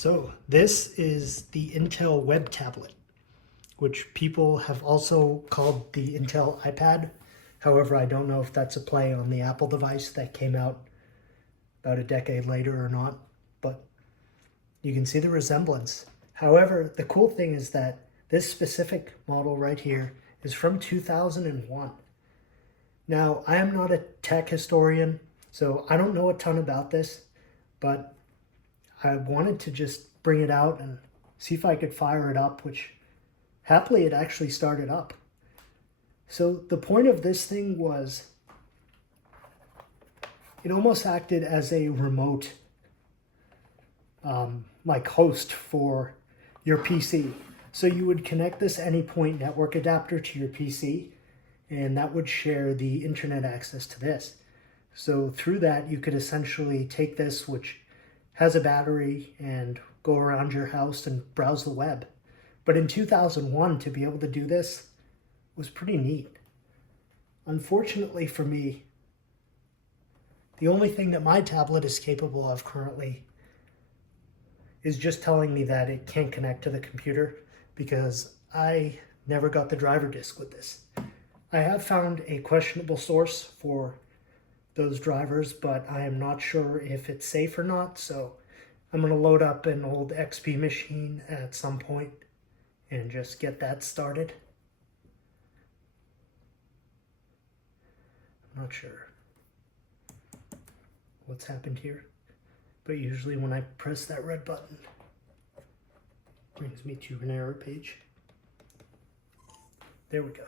So this is the Intel Web Tablet, which people have also called the Intel iPad. However, I don't know if that's a play on the Apple device that came out about a decade later or not, but you can see the resemblance. However, the cool thing is that this specific model right here is from 2001. Now, I am not a tech historian, so I don't know a ton about this, but I wanted to just bring it out and see if I could fire it up, which happily it actually started up. So the point of this thing was it almost acted as a remote like host for your PC. So you would connect this AnyPoint network adapter to your PC, and that would share the internet access to this. So through that, you could essentially take this, which has a battery, and go around your house and browse the web. But in 2001, to be able to do this was pretty neat. Unfortunately for me, the only thing that my tablet is capable of currently is just telling me that it can't connect to the computer because I never got the driver disk with this. I have found a questionable source for those drivers, but I am not sure if it's safe or not, so I'm going to load up an old XP machine at some point and just get that started. I'm not sure what's happened here, but usually when I press that red button, it brings me to an error page. There we go.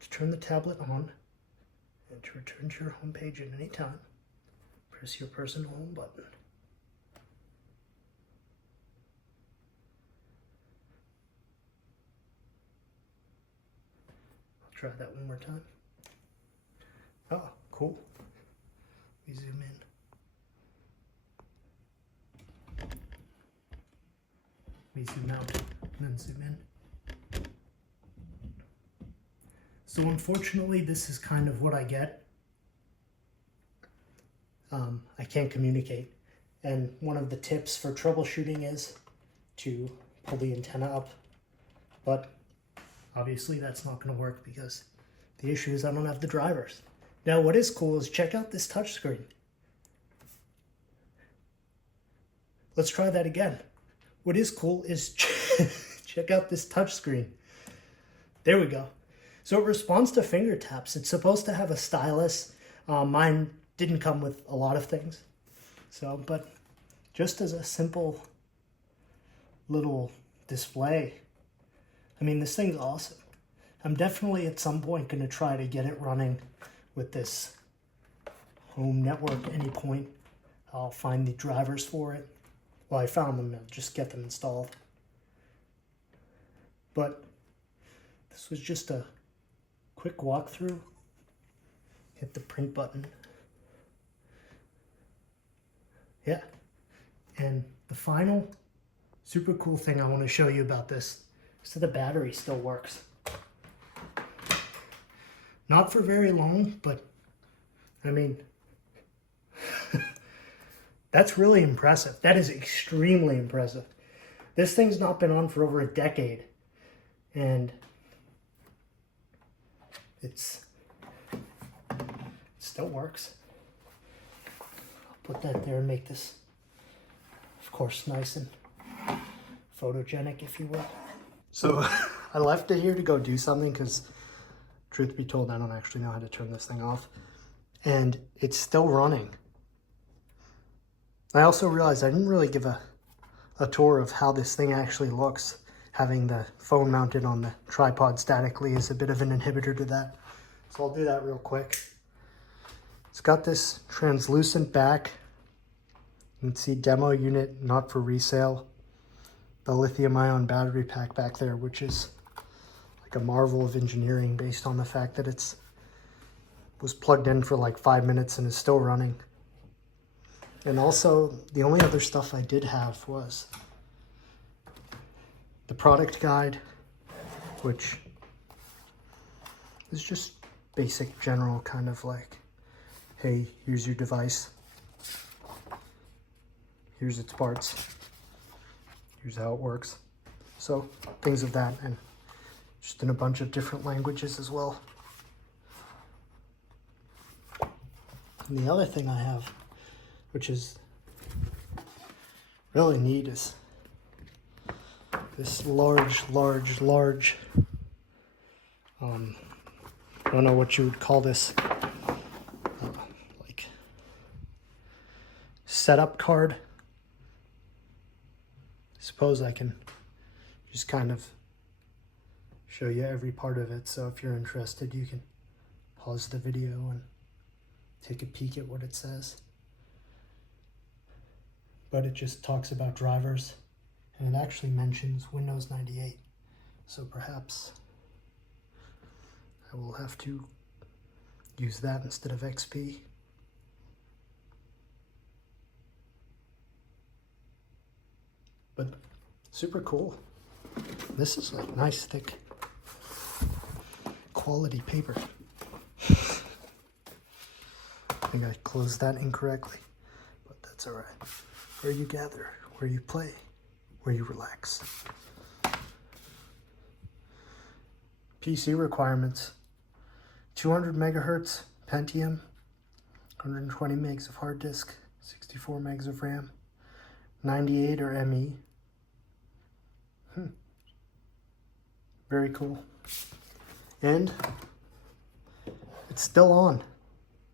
To turn the tablet on and to return to your home page at any time, press your personal home button. I'll try that one more time. Oh, cool. We zoom in. We zoom out and then zoom in. So unfortunately, this is kind of what I get. I can't communicate. And one of the tips for troubleshooting is to pull the antenna up. But obviously that's not going to work because the issue is I don't have the drivers. Now what is cool is check out this touchscreen. Let's try that again. What is cool is check out this touchscreen. There we go. So it responds to finger taps. It's supposed to have a stylus. Mine didn't come with a lot of things. So, but just as a simple little display, I mean, this thing's awesome. I'm definitely at some point going to try to get it running with this home network AnyPoint. I'll find the drivers for it. Well, I found them, I'll just get them installed. But this was just a quick walkthrough. Hit the print button. Yeah. And the final super cool thing I want to show you about this is that the battery still works. Not for very long, but I mean, that's really impressive. That is extremely impressive. This thing's not been on for over a decade, and it still works. I'll put that there and make this, of course, nice and photogenic, if you will. So I left it here to go do something because, truth be told, I don't actually know how to turn this thing off, and it's still running. I also realized I didn't really give a tour of how this thing actually looks. Having the phone mounted on the tripod statically is a bit of an inhibitor to that. So I'll do that real quick. It's got this translucent back. You can see demo unit, not for resale. The lithium-ion battery pack back there, which is like a marvel of engineering based on the fact that was plugged in for like 5 minutes and is still running. And also, the only other stuff I did have was the product guide, which is just basic general kind of like, hey, here's your device. Here's its parts. Here's how it works. So things of that, and just in a bunch of different languages as well. And the other thing I have, which is really neat, is this large, I don't know what you would call this, like setup card. I suppose I can just kind of show you every part of it. So if you're interested, you can pause the video and take a peek at what it says. But it just talks about drivers, and it actually mentions Windows 98. So perhaps I will have to use that instead of XP. But super cool. This is like nice, thick, quality paper. I think I closed that incorrectly, but that's all right. Where you gather, where you play, where you relax. PC requirements: 200 megahertz Pentium, 120 megs of hard disk, 64 megs of RAM, 98 or ME. Very cool. And it's still on.